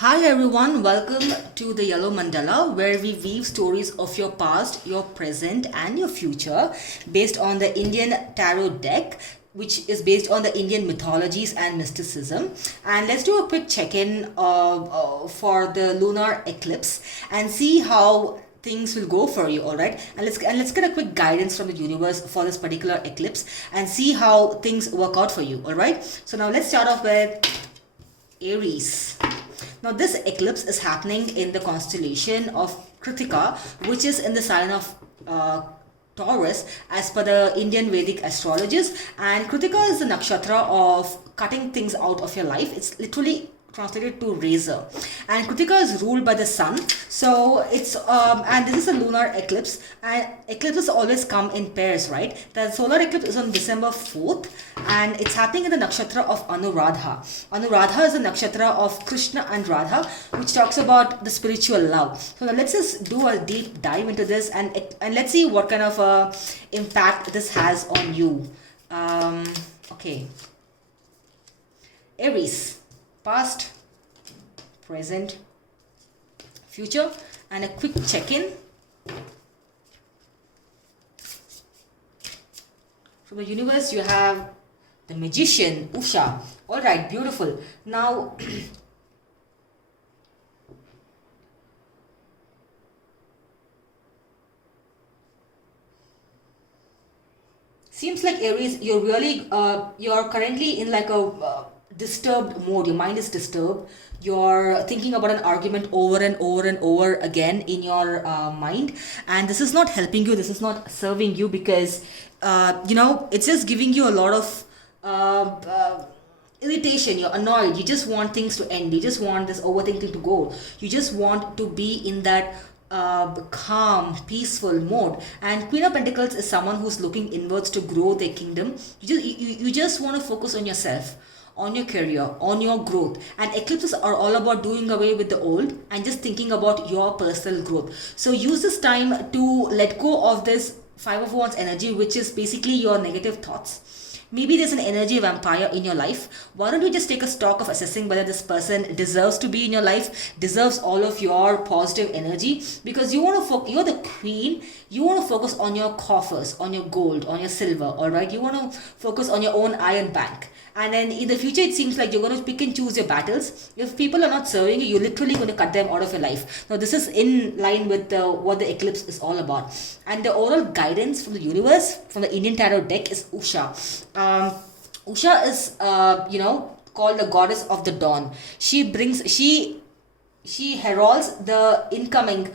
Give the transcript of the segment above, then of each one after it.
Hi everyone, welcome to the Yellow Mandala, where we weave stories of your past, your present and your future based on the Indian tarot deck, which is based on the Indian mythologies and mysticism. And let's do a quick check-in for the lunar eclipse and see how things will go for you. All right, and let's get a quick guidance from the universe for this particular eclipse and see how things work out for you. All right, so now let's start off with Aries. Now this eclipse is happening in the constellation of KRITTIKA, which is in the sign of Taurus as per the Indian Vedic astrologies. And KRITTIKA is the nakshatra of cutting things out of your life. It's literally translated to razor, and KRITTIKA is ruled by the sun. So it's and this is a lunar eclipse, and eclipses always come in pairs, right? The solar eclipse is on December 4th, and it's happening in the nakshatra of Anuradha. Anuradha is the nakshatra of Krishna and Radha, which talks about the spiritual love. So now let's just do a deep dive into this, and let's see what kind of impact this has on you. Okay, Aries, past, present, future, and a quick check-in from the universe. You have the Magician, Usha. All right, beautiful. Now seems like Aries, you're really you're currently in like a disturbed mode. Your mind is disturbed. You're thinking about an argument over and over and over again in your mind, and this is not helping you. This is not serving you, because it's just giving you a lot of irritation. You're annoyed. You just want things to end. You just want this overthinking to go. You just want to be in that calm, peaceful mode. And Queen of Pentacles is someone who's looking inwards to grow their kingdom. You just want to focus on yourself, on your career, on your growth. And eclipses are all about doing away with the old and just thinking about your personal growth. So use this time to let go of this Five of Wands energy, which is basically your negative thoughts. Maybe there's an energy vampire in your life. Why don't you just take a stock of assessing whether this person deserves to be in your life, deserves all of your positive energy, because you want to you're the queen. You want to focus on your coffers, on your gold, on your silver. All right, you want to focus on your own iron bank. And then in the future, it seems like you're going to pick and choose your battles. If people are not serving you, you're literally going to cut them out of your life. Now, this is in line with what the eclipse is all about. And the overall guidance from the universe, from the Indian tarot deck, is Usha. Usha is, called the goddess of the dawn. She heralds the incoming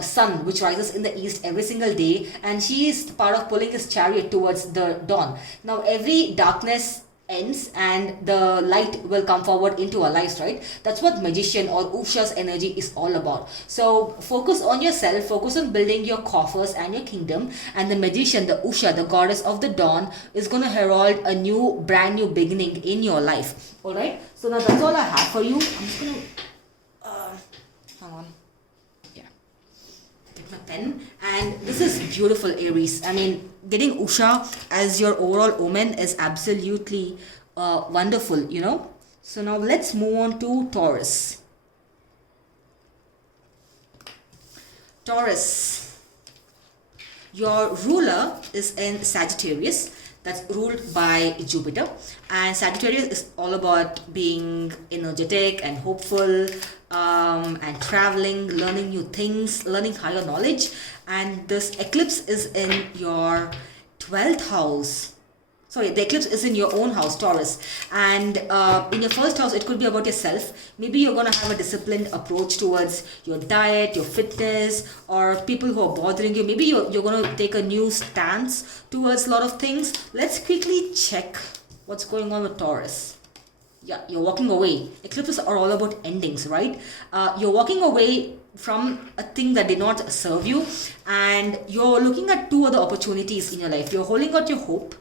sun, which rises in the east every single day, and she is part of pulling his chariot towards the dawn. Now, every darkness ends and the light will come forward into our lives, right? That's what Magician or Usha's energy is all about. So focus on yourself, focus on building your coffers and your kingdom, and the Magician, the Usha, the goddess of the dawn, is going to herald a brand new beginning in your life. All right, so now that's all I have for you. I'm just going to hang on, take my pen. And this is beautiful, Aries. I mean, getting Usha as your overall omen is absolutely wonderful, So now let's move on to Taurus. Taurus, your ruler is in Sagittarius. That's ruled by Jupiter, and Sagittarius is all about being energetic and hopeful, and traveling, learning new things, learning higher knowledge. And this eclipse is in your 12th house. Sorry, the eclipse is in your own house, Taurus. And in your first house, it could be about yourself. Maybe you're going to have a disciplined approach towards your diet, your fitness, or people who are bothering you. Maybe you're going to take a new stance towards a lot of things. Let's quickly check what's going on with Taurus. Yeah, you're walking away. Eclipses are all about endings, right? You're walking away from a thing that did not serve you, and you're looking at two other opportunities in your life. You're holding out your hope.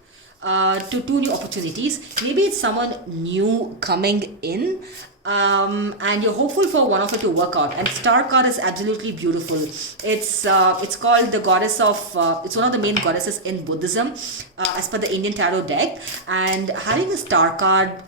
to two new opportunities. Maybe it's someone new coming in, and you're hopeful for one of it to work out. And star card is absolutely beautiful. It's called the goddess of it's one of the main goddesses in Buddhism, as per the Indian tarot deck. And having a star card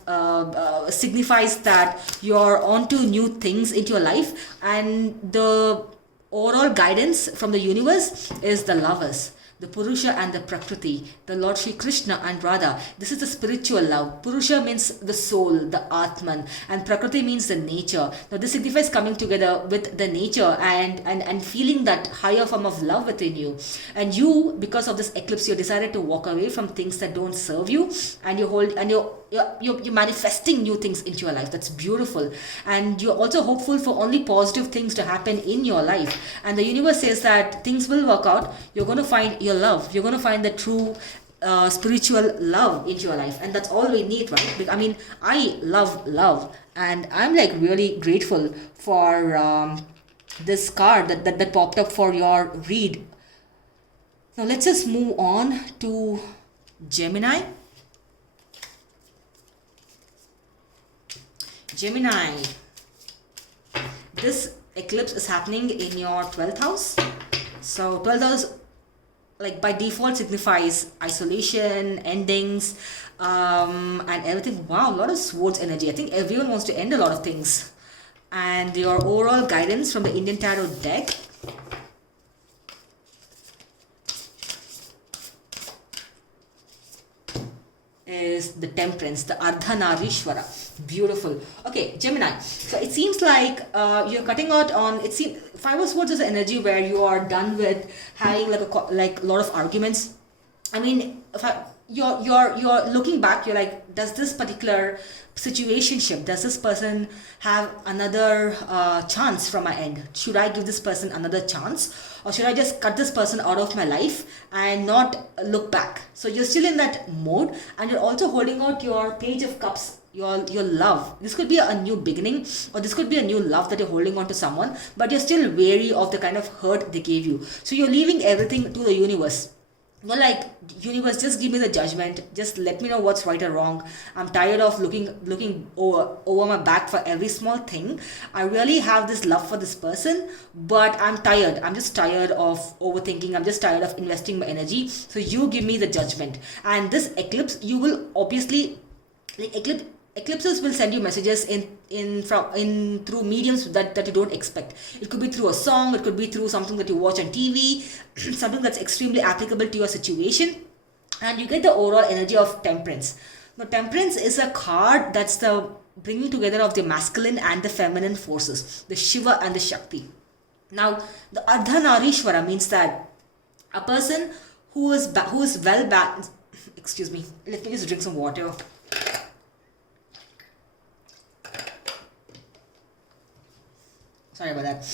signifies that you're onto new things into your life, and the overall guidance from the universe is the lovers, the Purusha and the Prakriti, the Lord Shri Krishna and Radha. This is the spiritual love. Purusha means the soul, the Atman, and Prakriti means the nature. Now this signifies coming together with the nature and feeling that higher form of love within you. And you, because of this eclipse, you decided to walk away from things that don't serve you, and you're manifesting new things into your life. That's beautiful. And you're also hopeful for only positive things to happen in your life. And the universe says that things will work out. You're going to find your love. You're going to find the true spiritual love into your life. And that's all we need, right? I mean, I love love. And I'm like really grateful for this card that popped up for your read. Now let's just move on to Gemini. Gemini, this eclipse is happening in your 12th house. So 12th house, like by default, signifies isolation, endings, and everything. Wow, a lot of swords energy. I think everyone wants to end a lot of things. And your overall guidance from the Indian tarot deck is the Temperance, the Ardhanarishwara. Beautiful. Okay, Gemini. So it seems like you're cutting out on. It seems Five of Swords is an energy where you are done with having like a lot of arguments. I mean, you're looking back. You're like, does this particular situationship, does this person have another chance from my end? Should I give this person another chance, or should I just cut this person out of my life and not look back? So you're still in that mode, and you're also holding out your Page of Cups, your love. This could be a new beginning, or this could be a new love that you're holding on to someone, but you're still wary of the kind of hurt they gave you. So you're leaving everything to the universe. Well, like, universe, just give me the judgment. Just let me know what's right or wrong. I'm tired of looking over my back for every small thing. I really have this love for this person, but I'm tired. I'm just tired of overthinking. I'm just tired of investing my energy. So you give me the judgment. And this eclipse, you will obviously, like, eclipses will send you messages through mediums that you don't expect. It could be through a song, it could be through something that you watch on TV, something that's extremely applicable to your situation, and you get the overall energy of Temperance. Now, Temperance is a card that's the bringing together of the masculine and the feminine forces, the Shiva and the Shakti. Now, the Ardhanarishwara means that a person who is well balanced. Excuse me, let me just drink some water. Sorry about that.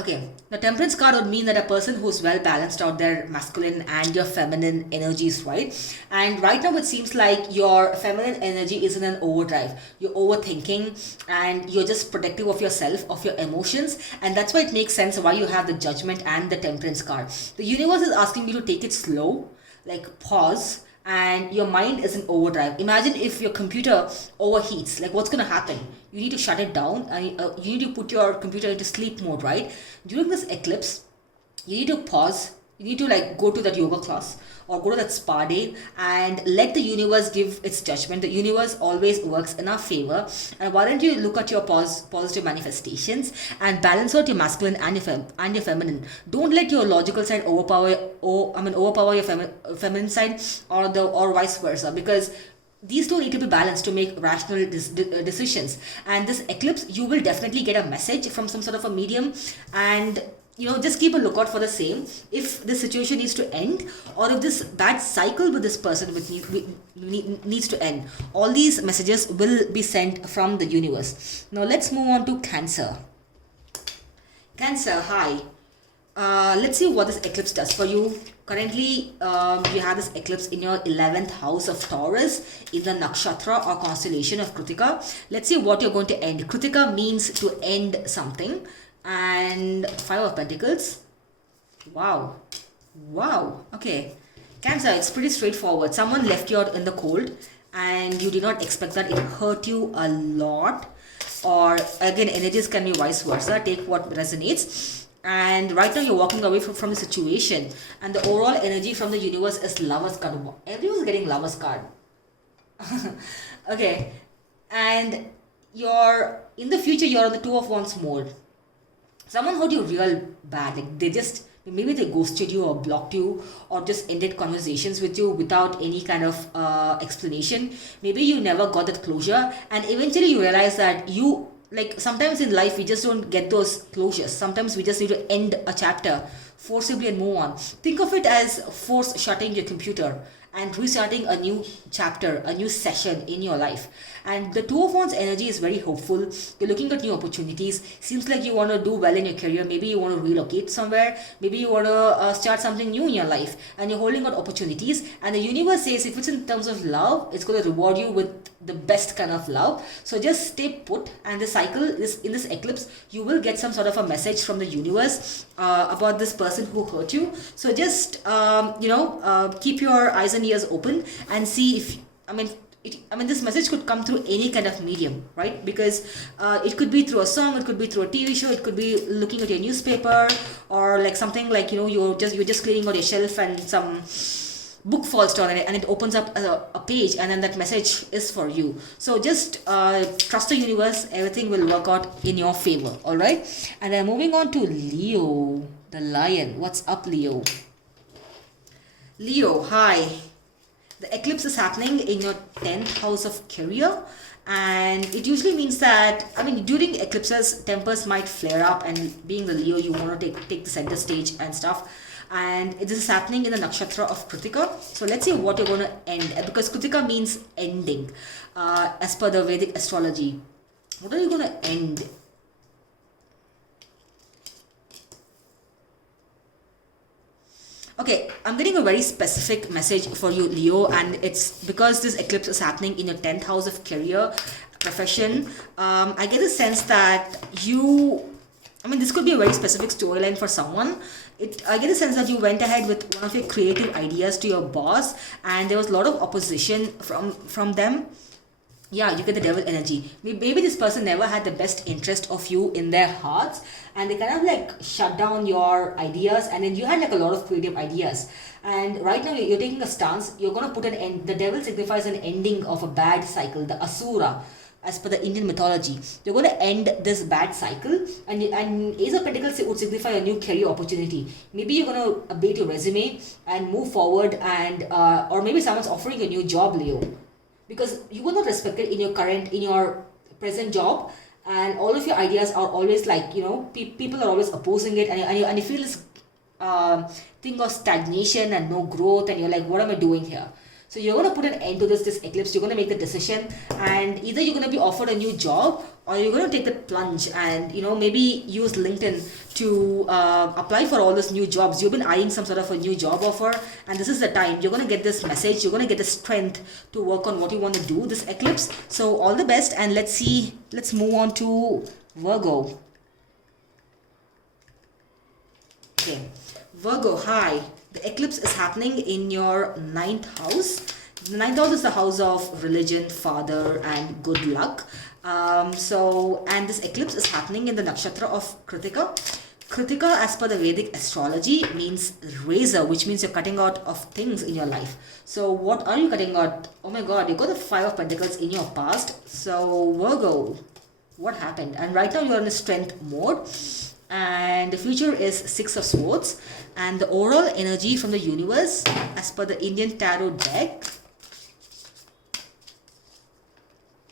Okay, the Temperance card would mean that a person who's well balanced out their masculine and your feminine energies, right? And right now it seems like your feminine energy is in an overdrive. You're overthinking and you're just protective of yourself, of your emotions. And that's why it makes sense why you have the Judgment and the Temperance card. The universe is asking you to take it slow, like pause, and your mind is in overdrive. Imagine if your computer overheats, like what's going to happen? You need to shut it down, and you need to put your computer into sleep mode, right? During this eclipse, you need to pause. You need to like go to that yoga class or go to that spa day and let the universe give its judgment. The universe always works in our favor. And why don't you look at your positive manifestations and balance out your masculine and your feminine. Don't let your logical side overpower your feminine side, or vice versa, because these two need to be balanced to make rational decisions. And this eclipse, you will definitely get a message from some sort of a medium, and just keep a lookout for the same. If this situation needs to end, or if this bad cycle with this person needs to end, all these messages will be sent from the universe. Now let's move on to Cancer. Cancer, hi. Let's see what this eclipse does for you. Currently, you have this eclipse in your 11th house of Taurus in the nakshatra or constellation of KRITTIKA. Let's see what you're going to end. KRITTIKA means to end something. And Five of Pentacles. Wow. Okay. Cancer, it's pretty straightforward. Someone left you out in the cold and you did not expect that. It hurt you a lot. Or again, energies can be vice versa. Take what resonates. And right now you're walking away from the situation. And the overall energy from the universe is Lover's card. Everyone's getting Lover's card. Okay. And you're in the future, you're on the Two of Wands mode. Someone hurt you real bad. Like maybe they ghosted you or blocked you or just ended conversations with you without any kind of explanation. Maybe you never got that closure, and eventually you realize that sometimes in life we just don't get those closures. Sometimes we just need to end a chapter forcibly and move on. Think of it as force shutting your computer and restarting a new chapter, a new session in your life. And the Two of Wands energy is very hopeful. You're looking at new opportunities. Seems like you want to do well in your career. Maybe you want to relocate somewhere. Maybe you want to start something new in your life. And you're holding out opportunities. And the universe says if it's in terms of love, it's going to reward you with the best kind of love. So just stay put. And the cycle is in this eclipse, you will get some sort of a message from the universe about this person who hurt you. So just keep your eyes and ears open and see if this message could come through any kind of medium, right? Because it could be through a song, it could be through a TV show, it could be looking at your newspaper, or like something like you're just cleaning out your shelf and some book falls down and it opens up a page, and then that message is for you. So just trust the universe, everything will work out in your favor. All right, and then moving on to Leo, the lion. What's up, Leo? Leo, hi. The eclipse is happening in your 10th house of career, and it usually means that, during eclipses, tempers might flare up, and being the Leo, you want to take the center stage and stuff. And this is happening in the nakshatra of KRITTIKA. So let's see what you're going to end, because KRITTIKA means ending, as per the Vedic astrology. What are you going to end? Okay, I'm getting a very specific message for you, Leo, and it's because this eclipse is happening in your 10th house of career, profession. I get a sense that this could be a very specific storyline for someone. I get a sense that you went ahead with one of your creative ideas to your boss, and there was a lot of opposition from them. Yeah, you get the devil energy. Maybe this person never had the best interest of you in their hearts, and they kind of shut down your ideas, and then you had a lot of creative ideas. And right now you're taking a stance, you're going to put an end. The devil signifies an ending of a bad cycle, the Asura, as per the Indian mythology. You're going to end this bad cycle, and Ace of Pentacles would signify a new career opportunity. Maybe you're going to update your resume and move forward, and or maybe someone's offering a new job, Leo, because you were not respected in your present job, and all of your ideas are always people are always opposing it, and you feel this thing of stagnation and no growth, and you're like, what am I doing here? So you're going to put an end to this eclipse. You're going to make the decision, and either you're going to be offered a new job, or you're going to take the plunge and maybe use LinkedIn to apply for all those new jobs. You've been eyeing some sort of a new job offer, and this is the time. You're going to get this message. You're going to get the strength to work on what you want to do this eclipse. So all the best, and let's move on to Virgo. Okay, Virgo, hi. The eclipse is happening in your 9th house. The 9th house is the house of religion, father, and good luck. And this eclipse is happening in the nakshatra of KRITTIKA. KRITTIKA, as per the Vedic astrology, means razor, which means you're cutting out of things in your life. So what are you cutting out? Oh my god, you got the 5 of Pentacles in your past. So Virgo, what happened? And right now you're in a strength mode. And the future is 6 of Swords, and the overall energy from the universe, as per the Indian tarot deck,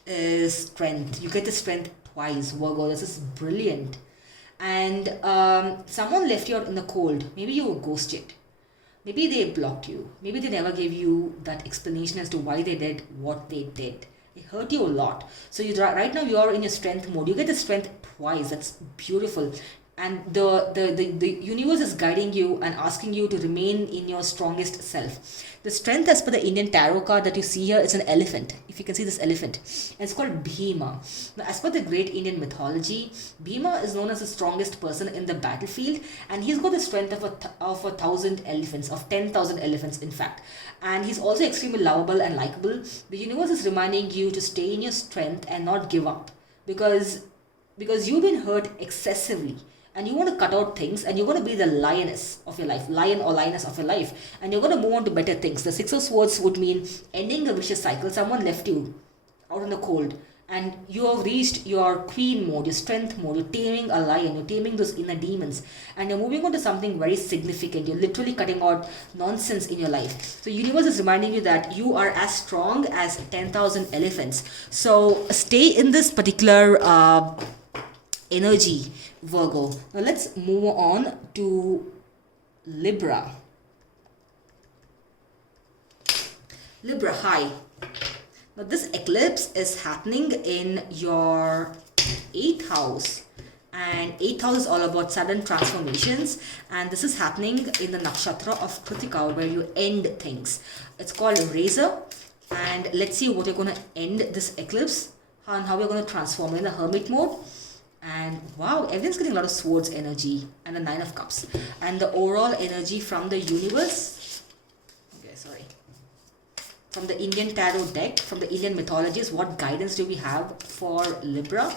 is strength. You get the strength twice, Virgo. This is brilliant. And someone left you out in the cold. Maybe you were ghosted. Maybe they blocked you. Maybe they never gave you that explanation as to why they did what they did. It hurt you a lot. So right now you are in your strength mode. You get the strength twice. That's beautiful. and the universe is guiding you and asking you to remain in your strongest self. The strength, as per the Indian tarot card that you see here, is an elephant. If you can see this elephant, and it's called Bhima. Now, as per the great Indian mythology, Bhima is known as the strongest person in the battlefield, and he's got the strength of a thousand elephants, of 10,000 elephants, in fact. And he's also extremely lovable and likable. The universe is reminding you to stay in your strength and not give up, because you've been hurt excessively, and you want to cut out things, and you're going to be the lioness of your life, lion or lioness of your life, and you're going to move on to better things. The Six of Swords would mean ending a vicious cycle. Someone left you out in the cold, and you have reached your queen mode, your strength mode. You're taming a lion, you're taming those inner demons, and you're moving on to something very significant. You're literally cutting out nonsense in your life. So universe is reminding you that you are as strong as 10,000 elephants. So stay in this particular energy, Virgo. Now let's move on to Libra. Libra, hi. Now this eclipse is happening in your 8th house, and 8th house is all about sudden transformations, and this is happening in the nakshatra of KRITTIKA, where you end things. It's called Razor, and let's see what you're going to end this eclipse and how you're going to transform in the hermit mode. And wow, everything's getting a lot of swords energy and the 9 of cups, and the overall energy from the universe. Okay, sorry. From the Indian tarot deck, from the Indian mythologies, what guidance do we have for Libra?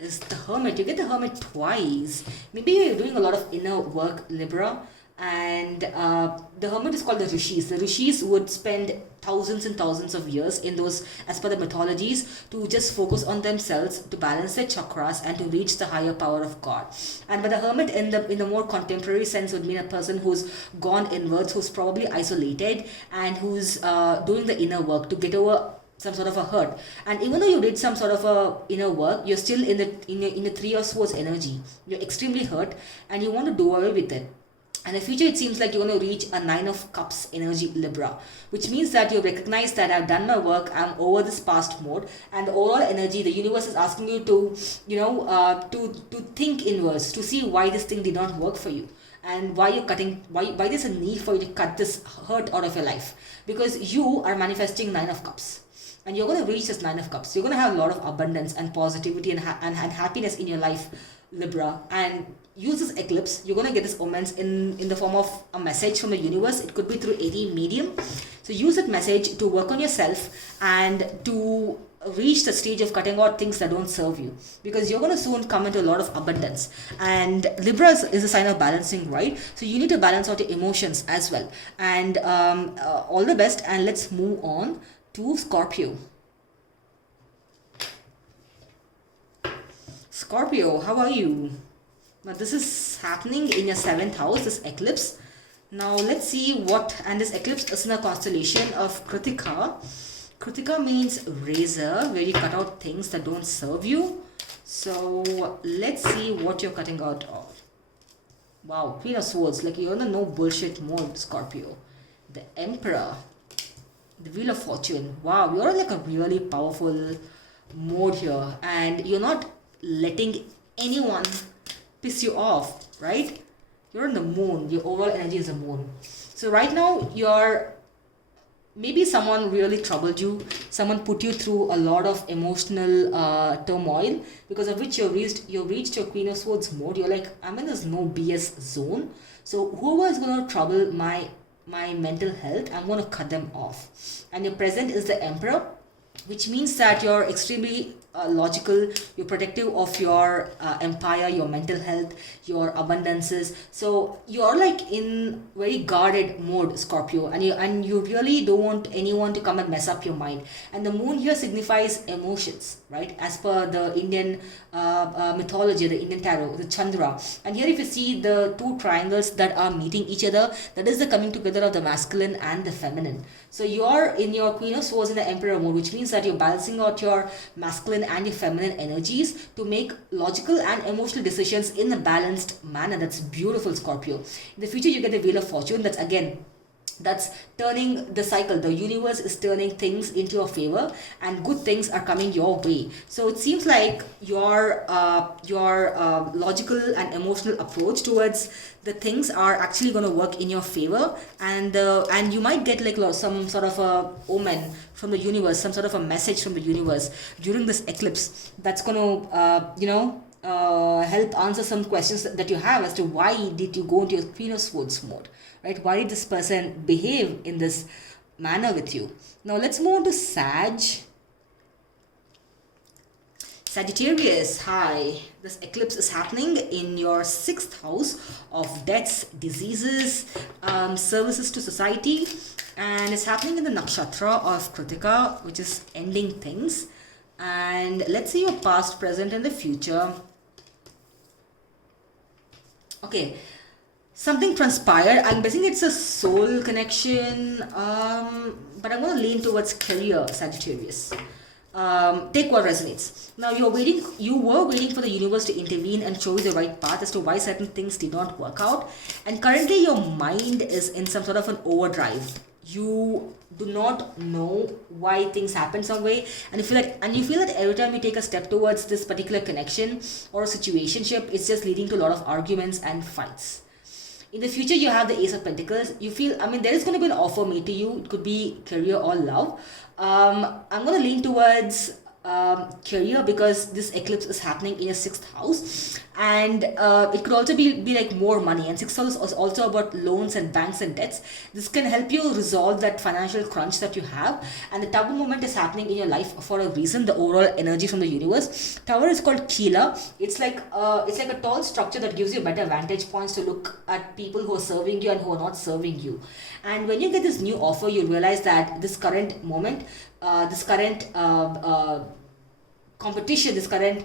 Is the hermit. You get the hermit twice. Maybe you're doing a lot of inner work, Libra. And the hermit is called the rishis. The rishis would spend thousands and thousands of years in those, as per the mythologies, to just focus on themselves, to balance their chakras, and to reach the higher power of God. And but the hermit in the more contemporary sense would mean a person who's gone inwards, who's probably isolated, and who's doing the inner work to get over some sort of a hurt. And even though you did some sort of a inner work, you're still in the 3 of Swords energy. You're extremely hurt, and you want to do away with it. And in the future, it seems like you're going to reach a 9 of Cups energy, Libra, which means that you recognize that I've done my work, I'm over this past mode, and the overall energy, the universe is asking you to, to think inwards, to see why this thing did not work for you, and why you're cutting, why there's a need for you to cut this hurt out of your life, because you are manifesting 9 of Cups. And you're going to reach this 9 of Cups. You're going to have a lot of abundance and positivity and happiness in your life, Libra. And use this eclipse. You're going to get this omens in the form of a message from the universe. It could be through any medium. So use that message to work on yourself and to reach the stage of cutting out things that don't serve you, because you're going to soon come into a lot of abundance. And Libra is a sign of balancing, right? So you need to balance out your emotions as well. And all the best. And let's move on to Scorpio. Scorpio, how are you? Now this is happening in your 7th house, this eclipse. Now let's see what, and this eclipse is in a constellation of KRITTIKA. KRITTIKA means razor, where you cut out things that don't serve you. So let's see what you're cutting out of. Wow, Queen of Swords, like you're in a no bullshit mode, Scorpio. The Emperor. The Wheel of Fortune. Wow, you're in like a really powerful mode here, and you're not letting anyone piss you off, right? You're in the moon. Your overall energy is the moon. So right now, maybe someone really troubled you. Someone put you through a lot of emotional turmoil, because of which you reached your Queen of Swords mode. You're like, I'm in this no BS zone. So whoever is going to trouble my mental health, I'm going to cut them off. And your present is the Emperor, which means that you're extremely logical, you're protective of your empire, your mental health, your abundances. So you're like in very guarded mode, Scorpio, and you really don't want anyone to come and mess up your mind. And the moon here signifies emotions, right? As per the Indian mythology, the Indian tarot, the Chandra. And here if you see the 2 triangles that are meeting each other, that is the coming together of the masculine and the feminine. So you're in your Queen of Swords in the Emperor mode, which means that you're balancing out your masculine and your feminine energies to make logical and emotional decisions in a balanced manner. That's beautiful, Scorpio. In the future, you get the Wheel of Fortune. That's again that's turning the cycle. The universe is turning things into your favor, and good things are coming your way. So it seems like your logical and emotional approach towards the things are actually going to work in your favor, and you might get like some sort of a omen from the universe, some sort of a message from the universe during this eclipse that's going to help answer some questions that you have as to why did you go into your Queen of Swords mode, right? Why did this person behave in this manner with you? Now let's move on to Sagittarius. Hi, this eclipse is happening in your 6th house of deaths, diseases, services to society, and it's happening in the nakshatra of KRITTIKA, which is ending things. And let's see your past, present, and the future. Okay, something transpired. I'm guessing it's a soul connection, but I'm going to lean towards career, Sagittarius. Take what resonates. Now you were waiting for the universe to intervene and show you the right path as to why certain things did not work out, and currently your mind is in some sort of an overdrive. You do not know why things happen some way, and you feel that every time you take a step towards this particular connection or a situationship, it's just leading to a lot of arguments and fights. In the future, you have the Ace of Pentacles. You feel, there is going to be an offer made to you. It could be career or love. I'm going to lean towards career because this eclipse is happening in your 6th house, and it could also be like more money, and 6th house is also about loans and banks and debts. This can help you resolve that financial crunch that you have, and the Tower moment is happening in your life for a reason. The overall energy from the universe. Tower is called Kila. It's like a tall structure that gives you better vantage points to look at people who are serving you and who are not serving you. And when you get this new offer, you realize that this current moment, this current competition, this current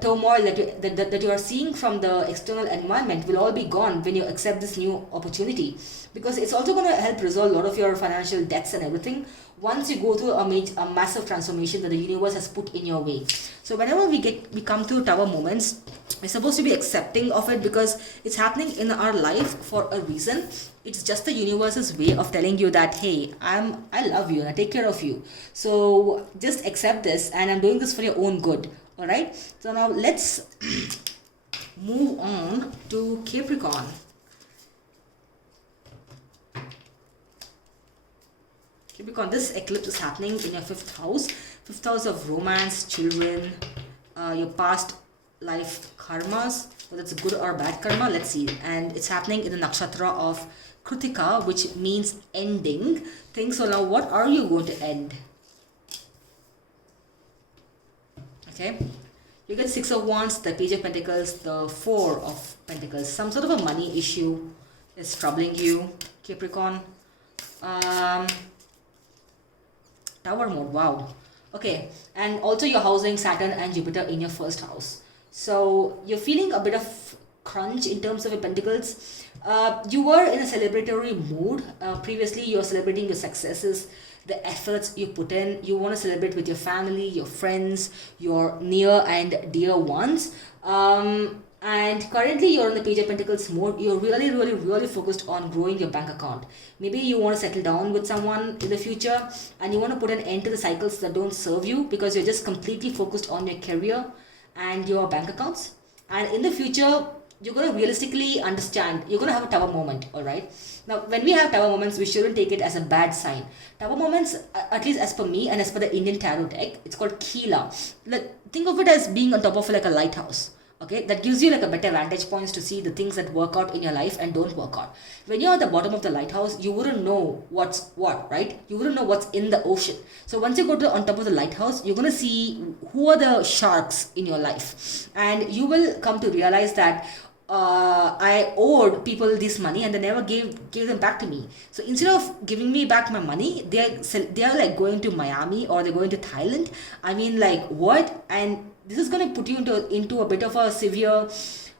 turmoil that you are seeing from the external environment will all be gone when you accept this new opportunity, because it's also going to help resolve a lot of your financial debts and everything once you go through a massive transformation that the universe has put in your way. So whenever we come to Tower moments, we're supposed to be accepting of it because it's happening in our life for a reason. It's just the universe's way of telling you that, hey, I love you and I take care of you. So just accept this, and I'm doing this for your own good. All right. So now let's move on to Capricorn. Capricorn, this eclipse is happening in your 5th house. 5th house of romance, children, your past life karmas, whether it's good or bad karma. Let's see. And it's happening in the nakshatra of KRITTIKA, which means ending things. So now what are you going to end? Okay, you get 6 of Wands, the Page of Pentacles, the 4 of Pentacles. Some sort of a money issue is troubling you, Capricorn. Tower mode, wow. Okay, and also you're housing Saturn and Jupiter in your 1st house. So you're feeling a bit of crunch in terms of your pentacles. You were in a celebratory mood. Previously, you're celebrating your successes, the efforts you put in. You want to celebrate with your family, your friends, your near and dear ones. And currently, you're in the Page of Pentacles mode. You're really focused on growing your bank account. Maybe you want to settle down with someone in the future, and you want to put an end to the cycles that don't serve you because you're just completely focused on your career and your bank accounts. And in the future, you're going to realistically understand, you're going to have a Tower moment, all right? Now, when we have Tower moments, we shouldn't take it as a bad sign. Tower moments, at least as per me and as per the Indian tarot deck, it's called Kila. Think of it as being on top of like a lighthouse. Okay, that gives you like a better vantage points to see the things that work out in your life and don't work out. When you're at the bottom of the lighthouse, you wouldn't know what's what, right? You wouldn't know what's in the ocean. So once you go to on top of the lighthouse, you're going to see who are the sharks in your life. And you will come to realize that I owed people this money and they never gave them back to me. So instead of giving me back my money, they are like going to Miami or they're going to Thailand. I mean, like, what? And this is going to put you into a bit of a severe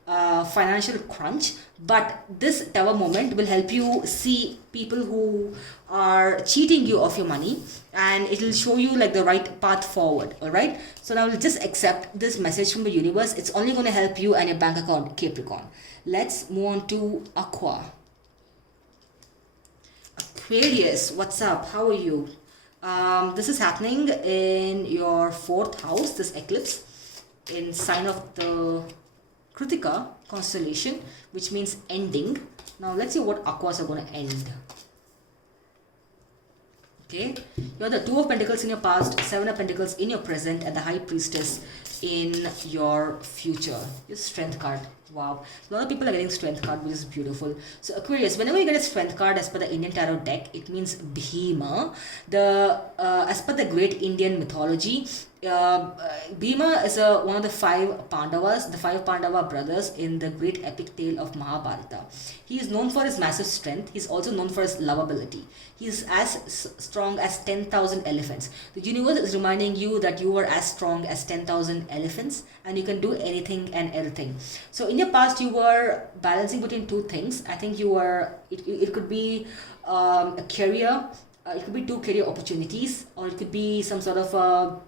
financial crunch. But this Tower moment will help you see people who are cheating you of your money, and it will show you like the right path forward. All right. So now we'll just accept this message from the universe. It's only going to help you and your bank account, Capricorn. Let's move on to Aqua. Aquarius, what's up? How are you? This is happening in your 4th house, this eclipse, in sign of the KRITTIKA constellation, which means ending. Now let's see what Aquas are going to end. Okay, you have the 2 of Pentacles in your past, 7 of Pentacles in your present, and the High Priestess in your future. Your Strength card. Wow, a lot of people are getting Strength card, which is beautiful. So Aquarius, whenever you get a Strength card as per the Indian Tarot deck, it means Bhima. As per the great Indian mythology, Bhima is one of the 5 Pandavas, the 5 Pandava brothers in the great epic tale of Mahabharata. He is known for his massive strength. He is also known for his lovability. He is as strong as 10,000 elephants. The universe is reminding you that you are as strong as 10,000 elephants and you can do anything and everything. So in your past, you were balancing between 2 things. I think you were, it could be a career, it could be 2 career opportunities, or it could be some sort of a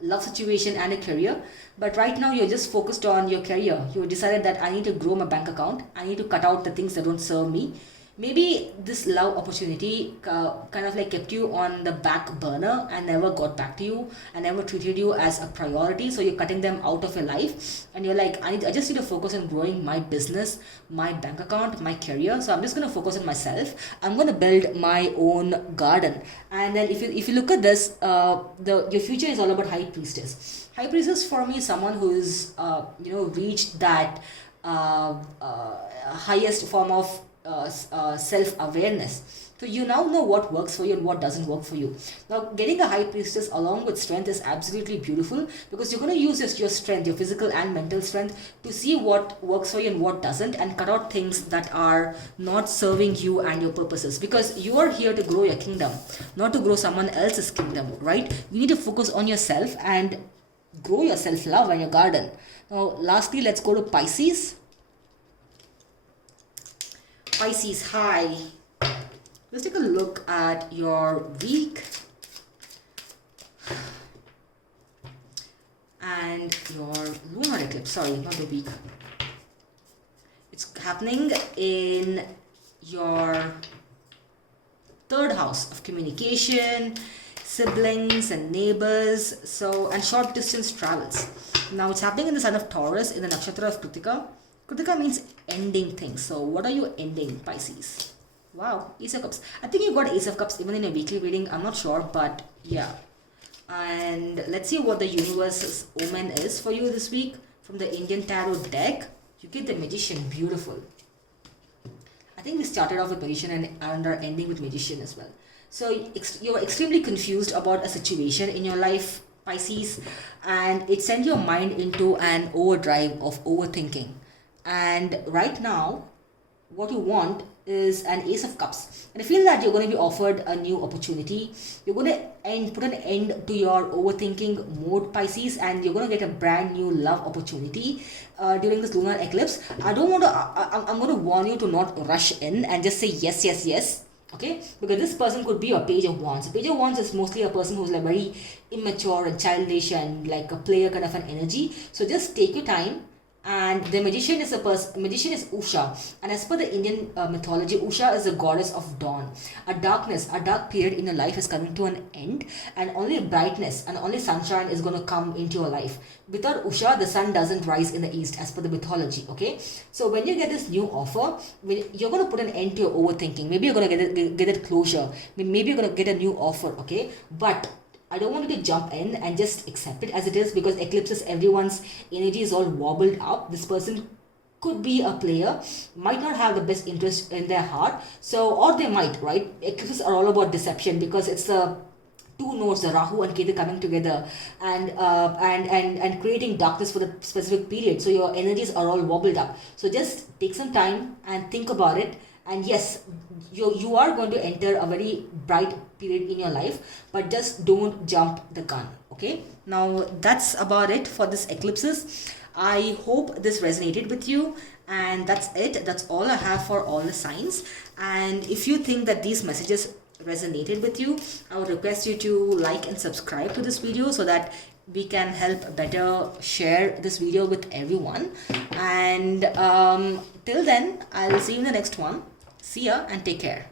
love situation and a career. But right now you're just focused on your career. You decided that I need to grow my bank account. I need to cut out the things that don't serve me. Maybe this love opportunity kind of like kept you on the back burner and never got back to you and never treated you as a priority. So you're cutting them out of your life and you're like, I just need to focus on growing my business, my bank account, my career. So I'm just going to focus on myself. I'm going to build my own garden. And then if you look at this, your future is all about High Priestess. High Priestess for me is someone who is reached that highest form of self-awareness. So you now know what works for you and what doesn't work for you. Now getting a High Priestess along with strength is absolutely beautiful, because you're going to use your strength, your physical and mental strength, to see what works for you and what doesn't, and cut out things that are not serving you and your purposes, because you are here to grow your kingdom, not to grow someone else's kingdom, right? You need to focus on yourself and grow your self-love and your garden. Now lastly, let's go to Pisces. Pisces, hi. Let's take a look at your week and your lunar eclipse. Sorry, not the week. It's happening in your 3rd house of communication, siblings and neighbors, and short distance travels. Now it's happening in the sign of Taurus in the nakshatra of KRITTIKA. KRITTIKA means ending things. So what are you ending, Pisces? Wow, Ace of Cups. I think you got Ace of Cups even in a weekly reading. I'm not sure, but yeah. And let's see what the universe's omen is for you this week. From the Indian Tarot deck, you get the Magician. Beautiful. I think we started off with Magician and are ending with Magician as well. So you're extremely confused about a situation in your life, Pisces, and it sent your mind into an overdrive of overthinking. And right now, what you want is an Ace of Cups. And I feel that you're going to be offered a new opportunity. You're going to put an end to your overthinking mode, Pisces, and you're going to get a brand new love opportunity during this lunar eclipse. I'm going to warn you to not rush in and just say yes, yes, yes. Okay, because this person could be a Page of Wands. A Page of Wands is mostly a person who's like very immature and childish and like a player kind of an energy. So just take your time. And the Magician is Magician is Usha, and as per the Indian mythology, Usha is the goddess of dawn. A dark period in your life is coming to an end, and only brightness and only sunshine is going to come into your life. Without Usha, the sun doesn't rise in the east, as per the mythology. Okay, so when you get this new offer, you're going to put an end to your overthinking. Maybe you're going to get it closure. Maybe you're going to get a new offer. Okay, but I don't want you to jump in and just accept it as it is, because eclipses, everyone's energy is all wobbled up. This person could be a player, might not have the best interest in their heart, or they might, right? Eclipses are all about deception, because it's the 2 nodes, the Rahu and Ketu, coming together and creating darkness for the specific period. So your energies are all wobbled up. So just take some time and think about it. And yes, you are going to enter a very bright period in your life, but just don't jump the gun. Okay, now that's about it for this eclipses. I hope this resonated with you, and that's it. That's all I have for all the signs. And if you think that these messages resonated with you, I would request you to like and subscribe to this video so that we can help better share this video with everyone. And till then, I'll see you in the next one. See ya and take care.